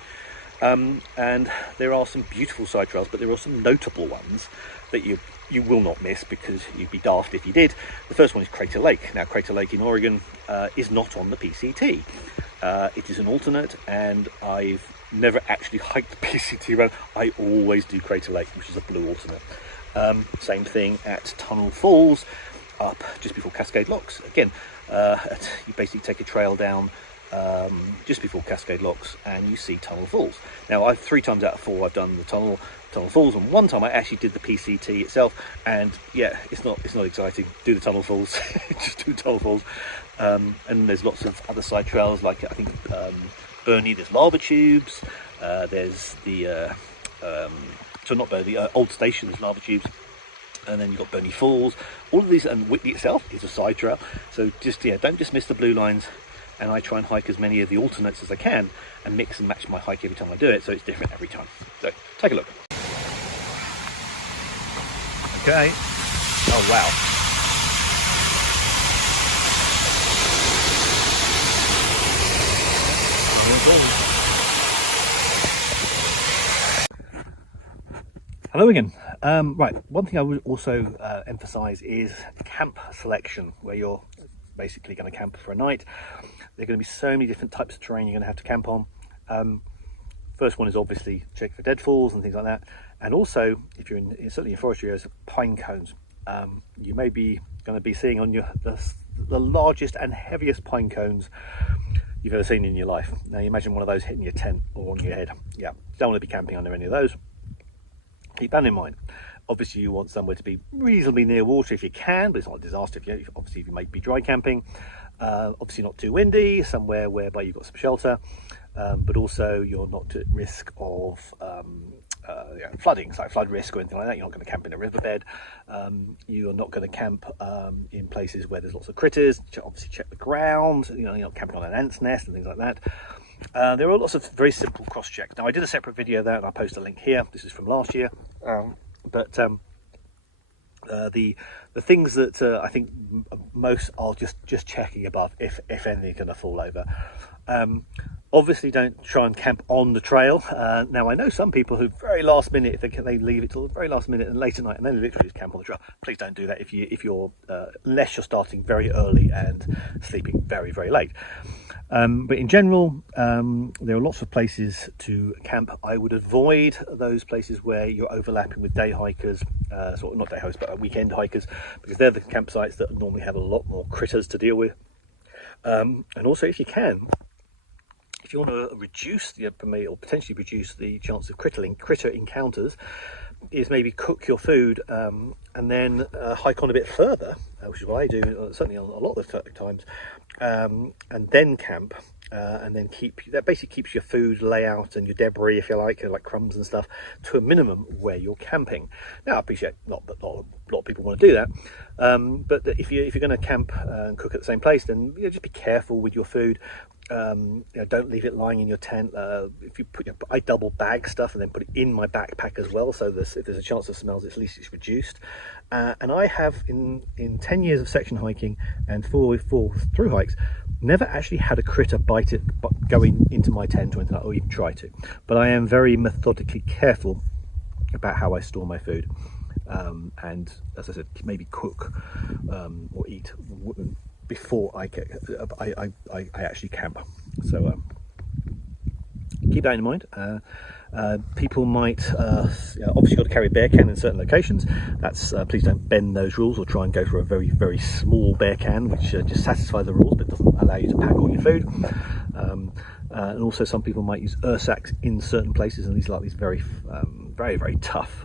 And there are some beautiful side trails, but there are some notable ones that you will not miss because you'd be daft if you did. The first one is Crater Lake. Now Crater Lake in Oregon is not on the PCT. It is an alternate, and I've never actually hiked the PCT road. I always do Crater Lake, which is a blue alternate. Same thing at Tunnel Falls, up just before Cascade Locks. Again, you basically take a trail down just before Cascade Locks and you see Tunnel Falls. Now 3 times out of 4 I've done the Tunnel Falls, and 1 time I actually did the PCT itself, and yeah, it's not exciting. Do the Tunnel Falls. Just do Tunnel Falls. And there's lots of other side trails, like I think Burney, there's lava tubes, there's the so not Burney, Old Station, there's lava tubes, and then you've got Burney Falls. All of these, and Whitney itself is a side trail, so just don't just miss the blue lines. And I try and hike as many of the alternates as I can and mix and match my hike every time I do it, so it's different every time. So take a look. Okay. Oh wow. Hello again. Right, one thing I would also emphasize is camp selection, where you're basically going to camp for a night. There are going to be so many different types of terrain you're going to have to camp on. First one is obviously check for deadfalls and things like that, and also if you're in certainly in forest areas, pine cones. You may be going to be seeing on the largest and heaviest pine cones you've ever seen in your life. Now you imagine one of those hitting your tent or on your head. Yeah, don't want to be camping under any of those. Keep that in mind. Obviously you want somewhere to be reasonably near water if you can, but it's not a disaster if you may be dry camping. Obviously not too windy, somewhere whereby you've got some shelter, but also you're not at risk of flooding, like flood risk or anything like that. You're not going to camp in a riverbed. You're not going to camp in places where there's lots of critters. Obviously check the ground. You know, you're not camping on an ant's nest and things like that. There are lots of very simple cross checks. Now I did a separate video there and I'll post a link here. This is from last year. But the things that I think most are just checking above if anything going to fall over. Obviously don't try and camp on the trail. Now I know some people who very last minute, they leave it till the very last minute and late at night and then literally just camp on the trail. Please don't do that if you're unless you're starting very early and sleeping very, very late. But in general, there are lots of places to camp. I would avoid those places where you're overlapping with day hikers, sort of not day hikers, but weekend hikers, because they're the campsites that normally have a lot more critters to deal with. And also, if you want to reduce or potentially reduce the chance of critter encounters, is maybe cook your food and then hike on a bit further, which is what I do certainly on a lot of the times, and then camp, and then that basically keeps your food layout and your debris, if you like crumbs and stuff, to a minimum where you're camping. Now I appreciate not that a lot of people want to do that, but if you're going to camp and cook at the same place, then just be careful with your food. Don't leave it lying in your tent. If you I double bag stuff and then put it in my backpack as well, so if there's a chance of smells, at least it's reduced. And I have in 10 years of section hiking and 4 through hikes, never actually had a critter bite it going into my tent or anything like that, or even try to. But I am very methodically careful about how I store my food, and as I said, maybe cook or eat before I actually camp. So keep that in mind. People might obviously got to carry a bear can in certain locations. That's please don't bend those rules or try and go for a very small bear can, which just satisfies the rules but doesn't allow you to pack all your food. And also some people might use sacks in certain places, and these are like these very tough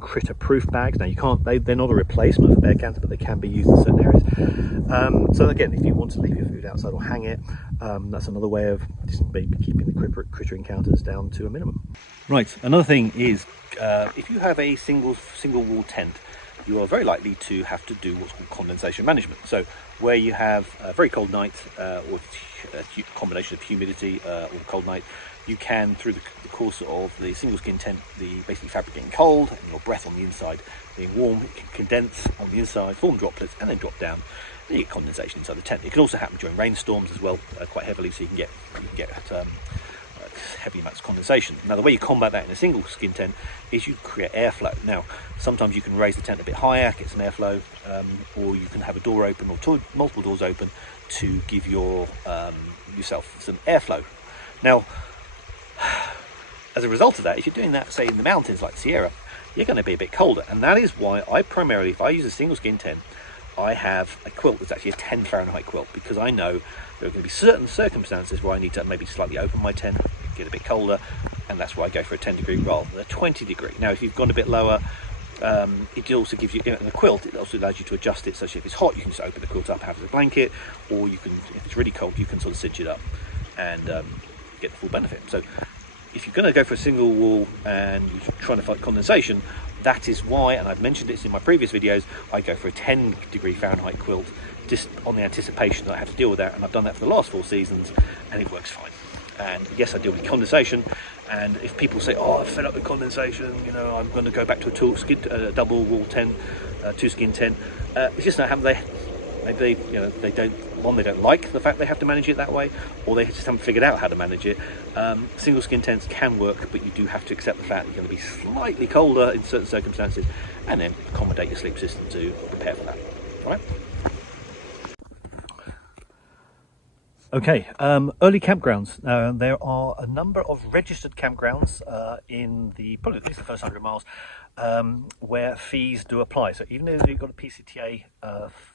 critter proof bags. Now you can't, they're not a replacement for bear cans, but they can be used in certain areas. So again, if you want to leave your food outside or hang it, that's another way of just maybe keeping the critter encounters down to a minimum. Right, another thing is if you have a single wall tent, you are very likely to have to do what's called condensation management. So where you have a very cold night or a combination of humidity or a cold night, you can, through the course of the single skin tent, the basically fabric getting cold and your breath on the inside being warm, it can condense on the inside, form droplets and then drop down, and you get condensation inside the tent. It can also happen during rainstorms as well, quite heavily, so you can get heavy amounts of condensation. Now the way you combat that in a single skin tent is you create airflow. Now sometimes you can raise the tent a bit higher, get some airflow, or you can have a door open or multiple doors open to give yourself some airflow. Now as a result of that, if you're doing that say in the mountains like Sierra, you're going to be a bit colder, and that is why I primarily, if I use a single skin tent, I have a quilt that's actually a 10 Fahrenheit quilt, because I know there are going to be certain circumstances where I need to maybe slightly open my tent, get a bit colder, and that's why I go for a 10 degree rather than a 20 degree. Now if you've gone a bit lower, it also gives you, the quilt, it also allows you to adjust it, so if it's hot you can just open the quilt up, have it as a blanket, or you can, if it's really cold, you can sort of cinch it up and get the full benefit. So if you're going to go for a single wall and you're trying to fight condensation, that is why, and I've mentioned this in my previous videos, I go for a 10 degree Fahrenheit quilt, just on the anticipation that I have to deal with that, and I've done that for the last 4 seasons and it works fine. And yes, I deal with condensation, and if people say, oh, I'm fed up with condensation, you know, I'm going to go back to a double wall tent, 2 skin tent, it's just not happening. Maybe they don't like the fact they have to manage it that way, or they just haven't figured out how to manage it. Single skin tents can work, but you do have to accept the fact that you're going to be slightly colder in certain circumstances, and then accommodate your sleep system to prepare for that. All right. Okay, early campgrounds. There are a number of registered campgrounds in probably at least the first 100 miles where fees do apply. So even though you've got a PCTA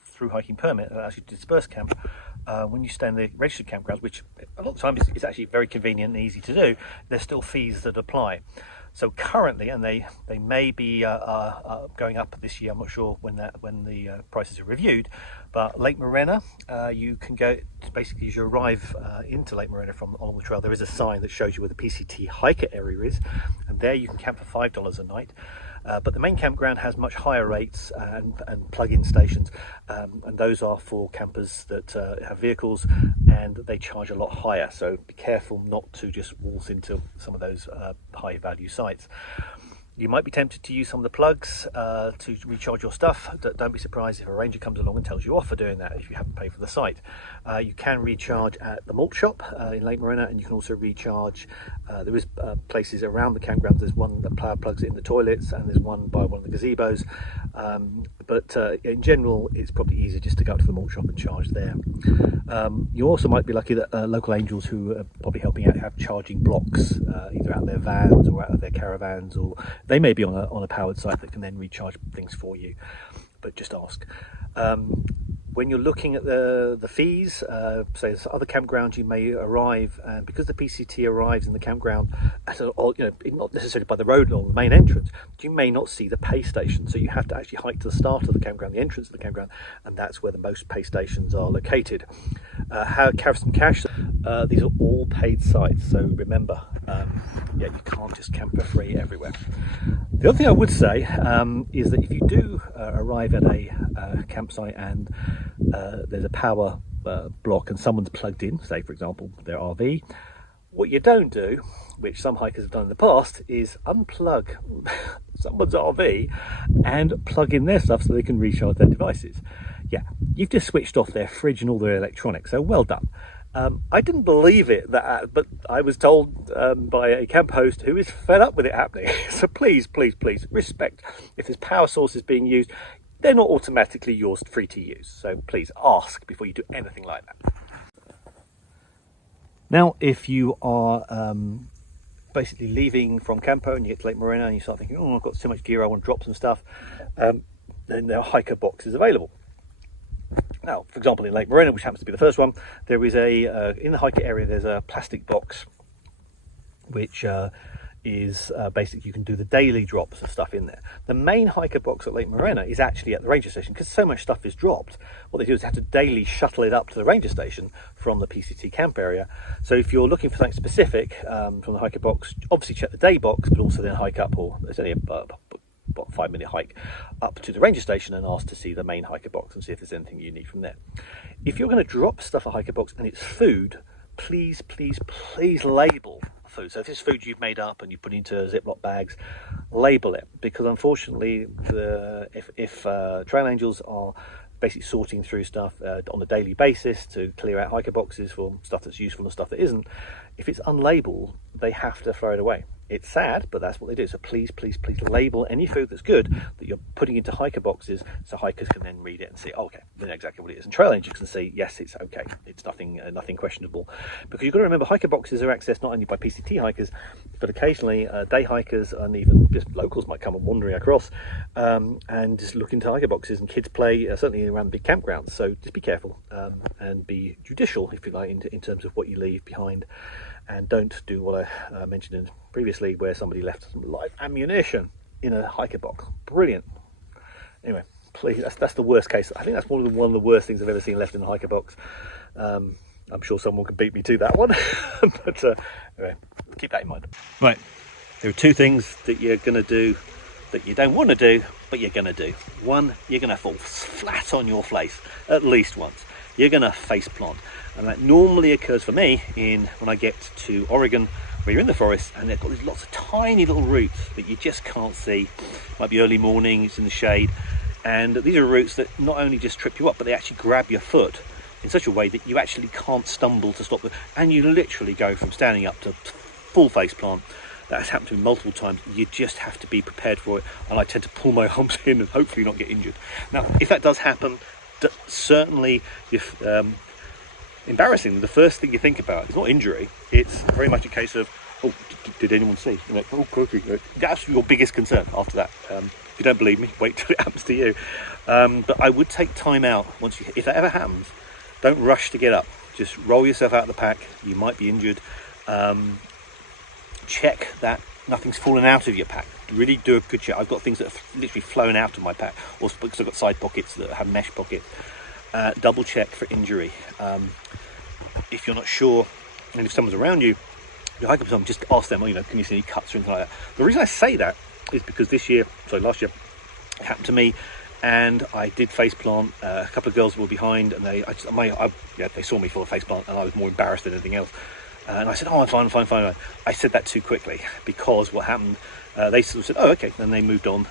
thru-hiking permit that allows you to disperse camp, when you stay in the registered campgrounds, which a lot of times is actually very convenient and easy to do, there's still fees that apply. So currently, and they may be going up this year, I'm not sure when the prices are reviewed, but Lake Morena, you can go, basically as you arrive into Lake Morena from along the trail, there is a sign that shows you where the PCT hiker area is, and there you can camp for $5 a night. But the main campground has much higher rates and plug-in stations, and those are for campers that have vehicles, and they charge a lot higher. So be careful not to just waltz into some of those high-value sites. You might be tempted to use some of the plugs to recharge your stuff. Don't be surprised if a ranger comes along and tells you off for doing that if you haven't paid for the site. You can recharge at the malt shop in Lake Morena, and you can also recharge. There is places around the campground. There's one that power plugs it in the toilets, and there's one by one of the gazebos. But in general, it's probably easier just to go up to the malt shop and charge there. You also might be lucky that local angels who are probably helping out have charging blocks, either out of their vans or out of their caravans, or they may be on a powered site that can then recharge things for you, but just ask. When you're looking at the fees, say there's other campgrounds you may arrive, and because the PCT arrives in the campground at not necessarily by the road or the main entrance, you may not see the pay station, so you have to actually hike to the start of the campground, the entrance of the campground, and that's where the most pay stations are located. How carry some cash? These are all paid sites, so remember, you can't just camp for free everywhere. The other thing I would say is that if you do arrive at a campsite and there's a power block and someone's plugged in, say for example their RV, what you don't do, which some hikers have done in the past, is unplug someone's RV and plug in their stuff so they can recharge their devices. Yeah, you've just switched off their fridge and all their electronics, so well done. I didn't believe it, but I was told by a camp host who is fed up with it happening. So please, please, please respect. If there's power sources being used, they're not automatically yours free to use. So please ask before you do anything like that. Now, if you are basically leaving from Campo and you get to Lake Morena and you start thinking, oh, I've got so much gear, I want to drop some stuff, then there are hiker boxes available. Now, for example, in Lake Morena, which happens to be the first one, there is in the hiker area, there's a plastic box which is basically you can do the daily drops of stuff in there. The main hiker box at Lake Morena is actually at the ranger station because so much stuff is dropped. What they do is have to daily shuttle it up to the ranger station from the PCT camp area. So if you're looking for something specific from the hiker box, obviously check the day box, but also then hike up, or it's only about 5-minute hike up to the ranger station and ask to see the main hiker box and see if there's anything you need from there. If you're going to drop stuff at hiker box and it's food, please, please, please label food. So if it's food you've made up and you put into Ziploc bags, label it, because unfortunately if trail angels are basically sorting through stuff on a daily basis to clear out hiker boxes for stuff that's useful and stuff that isn't, if it's unlabeled, they have to throw it away. It's sad, but that's what they do. So please, please, please label any food that's good that you're putting into hiker boxes, so hikers can then read it and see, oh, okay, they know exactly what it is. And trail angels can see, yes, it's okay. It's nothing questionable. Because you've got to remember, hiker boxes are accessed not only by PCT hikers, but occasionally day hikers and even just locals might come and wandering across and just look into hiker boxes. And kids play certainly around big campgrounds. So just be careful and be judicial, if you like, in terms of what you leave behind. And don't do what I mentioned previously, where somebody left some live ammunition in a hiker box. Brilliant. Anyway, please, that's the worst case. I think that's one of the worst things I've ever seen left in a hiker box. I'm sure someone can beat me to that one. But anyway, keep that in mind. Right, there are two things that you're going to do that you don't want to do, but you're going to do. One, you're going to fall flat on your face at least once. You're going to face plant. And that normally occurs for me when I get to Oregon, where you're in the forest and they've got these lots of tiny little roots that you just can't see. Might be early morning, it's in the shade. And these are roots that not only just trip you up, but they actually grab your foot in such a way that you actually can't stumble to stop them. And you literally go from standing up to full face plant. That has happened to me multiple times. You just have to be prepared for it. And I tend to pull my arms in and hopefully not get injured. Now, if that does happen, certainly if embarrassing, the first thing you think about is not injury. It's very much a case of, oh, did anyone see? You're like, oh, cookie. That's your biggest concern after that. If you don't believe me, wait till it happens to you. But I would take time out if that ever happens. Don't rush to get up. Just roll yourself out of the pack. You might be injured. Check that nothing's fallen out of your pack. Really do a good check. I've got things that have literally flown out of my pack, or because I've got side pockets that have mesh pockets. Double check for injury. If you're not sure, and if someone's around you, your hiker person, just ask them, can you see any cuts or anything like that? The reason I say that is because last year, it happened to me, and I did face plant. A couple of girls were behind, and they saw me for a face plant, and I was more embarrassed than anything else. And I said, oh, I'm fine. I said that too quickly, because what happened, they sort of said, oh, okay, and they moved on.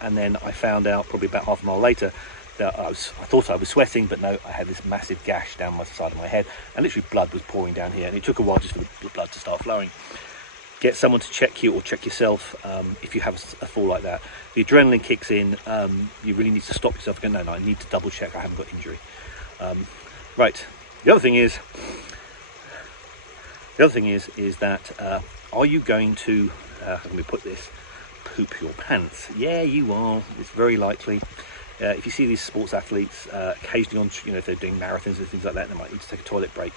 And then I found out probably about half a mile later that I thought I was sweating, but no, I had this massive gash down my side of my head, and literally blood was pouring down here, and it took a while just for the blood to start flowing. Get someone to check you, or check yourself if you have a fall like that. The adrenaline kicks in. You really need to stop yourself and go, no, I need to double check I haven't got injury. Right. The other thing is that are you going to, how can we put this, poop your pants? Yeah, you are. It's very likely. If you see these sports athletes occasionally if they're doing marathons and things like that, they might need to take a toilet break.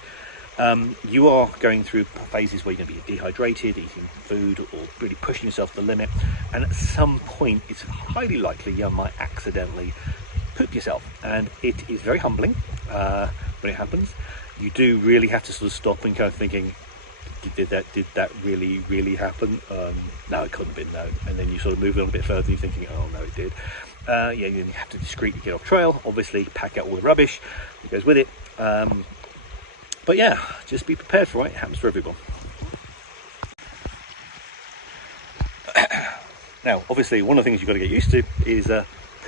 You are going through phases where you're going to be dehydrated, eating food, or really pushing yourself to the limit. And at some point, it's highly likely you might accidentally poop yourself. And it is very humbling when it happens. You do really have to sort of stop and kind of thinking, did that really happen? No, it couldn't have been, no. And then you sort of move on a bit further, you're thinking, oh no, it did. You have to discreetly get off trail, obviously pack out all the rubbish that goes with it. But yeah, just be prepared for it. It happens for everyone. Now, obviously, one of the things you've got to get used to is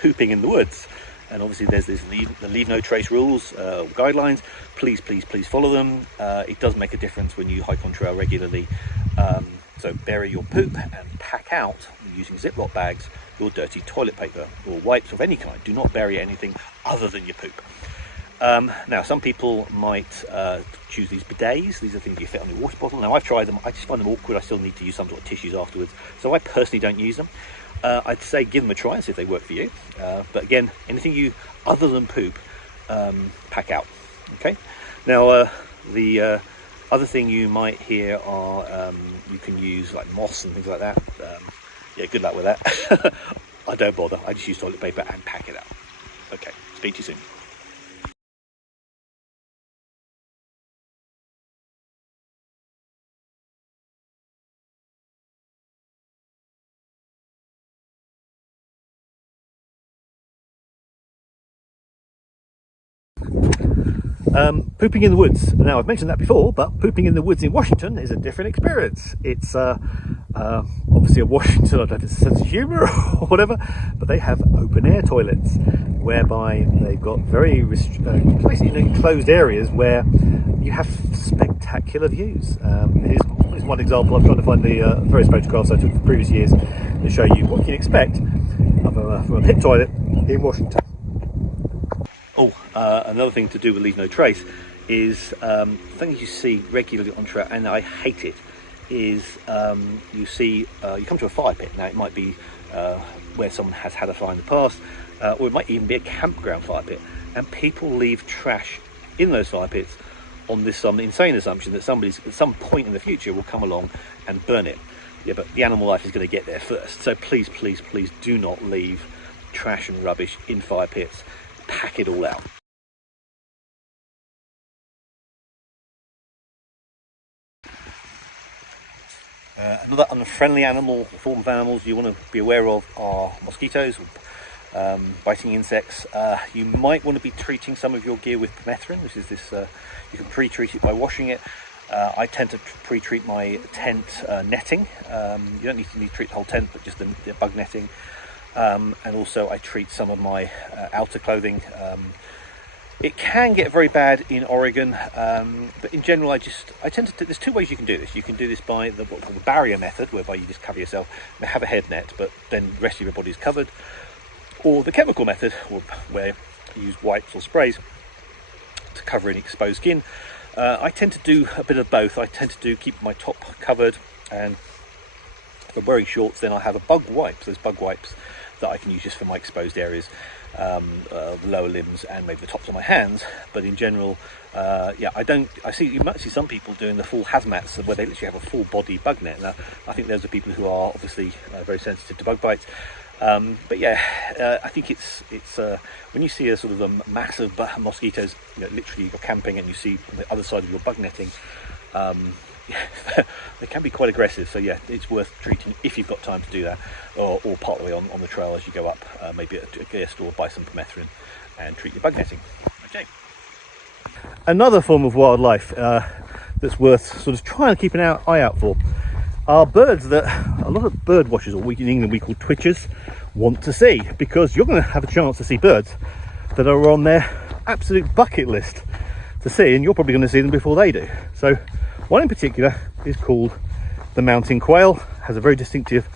pooping in the woods. and obviously there's the leave no trace rules, guidelines. Please follow them. It does make a difference when you hike on trail regularly. So bury your poop and pack out using Ziploc bags your dirty toilet paper or wipes of any kind. Do not bury anything other than your poop. Now, some people might choose these bidets. These are things you fit on your water bottle. Now, I've tried them. I just find them awkward. I still need to use some sort of tissues afterwards. So I personally don't use them. I'd say give them a try and see if they work for you. But again, anything other than poop, pack out. Okay. Now, the other thing you might hear are you can use like moss and things like that. Yeah, good luck with that. I don't bother. I just use toilet paper and pack it out. Okay. Speak to you soon. Pooping in the woods. Now, I've mentioned that before, but pooping in the woods in Washington is a different experience. It's obviously a Washington, I don't know if it's a sense of humour or whatever, but they have open air toilets whereby they've got very basically enclosed areas where you have spectacular views. Here's one example. I'm trying to find the various photographs I took from previous years to show you what you can expect from a pit toilet in Washington. Another thing to do with leave no trace is things you see regularly on trail, and I hate it, is you come to a fire pit. Now, it might be where someone has had a fire in the past, or it might even be a campground fire pit, and people leave trash in those fire pits on this insane assumption that somebody's at some point in the future will come along and burn it. Yeah, but the animal life is going to get there first. So please do not leave trash and rubbish in fire pits. Pack it all out. Another unfriendly form of animals you want to be aware of are mosquitoes, biting insects. You might want to be treating some of your gear with permethrin, which is this, you can pre-treat it by washing it. I tend to pre-treat my tent netting. You don't need to treat the whole tent, but just the bug netting. And also I treat some of my outer clothing. It can get very bad in Oregon, but in general I tend to there's two ways you can do this. You can do this by the barrier method, whereby you just cover yourself and have a head net, but then the rest of your body is covered, or the chemical method, where you use wipes or sprays to cover any exposed skin. I tend to do a bit of both. I tend to keep my top covered, and if I'm wearing shorts, then I have a bug wipe. There's bug wipes that I can use just for my exposed areas, the lower limbs and maybe the tops of my hands. But in general, you might see some people doing the full hazmats where they literally have a full body bug net. Now, I think those are people who are obviously very sensitive to bug bites. But yeah, I think it's when you see a sort of a mass of mosquitoes, literally you're camping and you see the other side of your bug netting, they can be quite aggressive. So yeah, it's worth treating if you've got time to do that, or part of the way on the trail as you go up, maybe at a gear store, buy some permethrin and treat your bug netting. Okay. Another form of wildlife that's worth sort of trying to keep an eye out for are birds that a lot of bird watchers, or in England we call twitchers, want to see, because you're going to have a chance to see birds that are on their absolute bucket list to see, and you're probably going to see them before they do. So one in particular is called the mountain quail. Has a very distinctive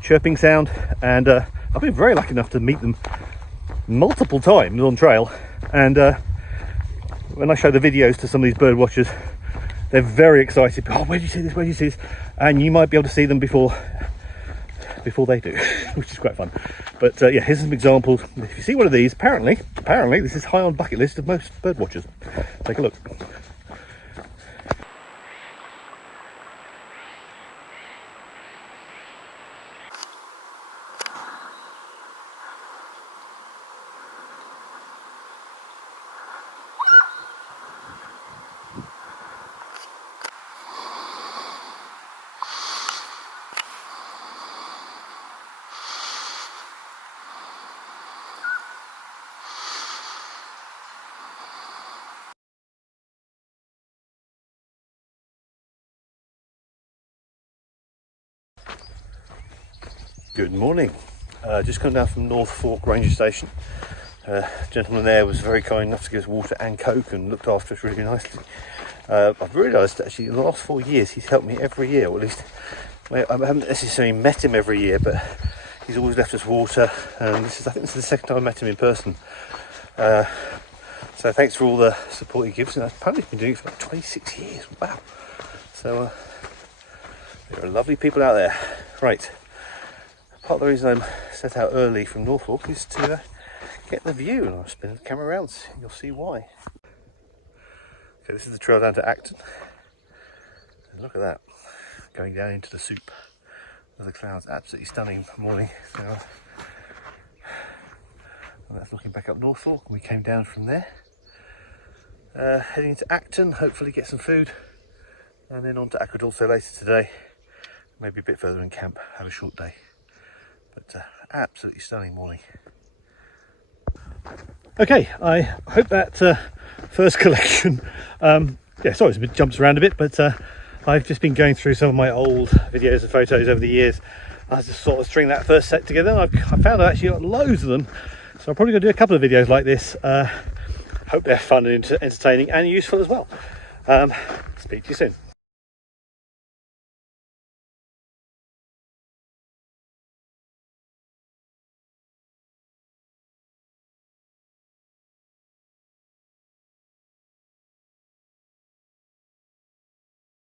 chirping sound, and I've been very lucky enough to meet them multiple times on trail, and when I show the videos to some of these bird watchers, they're very excited. Oh, where did you see this? Where did you see this? And you might be able to see them before they do, which is quite fun. But yeah, here's some examples. If you see one of these, apparently this is high on bucket list of most bird watchers. Take a look. Good morning. Just come down from North Fork Ranger Station. Gentleman there was very kind enough to give us water and coke and looked after us really nicely. I've realised actually in the last 4 years he's helped me every year, or at least I haven't necessarily met him every year, but he's always left us water, and I think this is the second time I met him in person. So thanks for all the support he gives, and apparently he's been doing it for about 26 years. Wow. So there are lovely people out there. Right, part of the reason I'm set out early from Norfolk is to get the view, and I'll spin the camera around so you'll see why. Okay, this is the trail down to Acton, and look at that, going down into the soup of the clouds. Absolutely stunning morning. So, and that's looking back up Norfolk, and we came down from there, heading to Acton, hopefully get some food, and then on to Aquadulce later today, maybe a bit further in camp, have a short day. But absolutely stunning morning. Okay, I hope that first collection, yeah, sorry, it jumps around a bit, but I've just been going through some of my old videos and photos over the years. I just sort of string that first set together, and I found I actually got loads of them, so I'm probably going to do a couple of videos like this. Hope they're fun and entertaining and useful as well. Speak to you soon.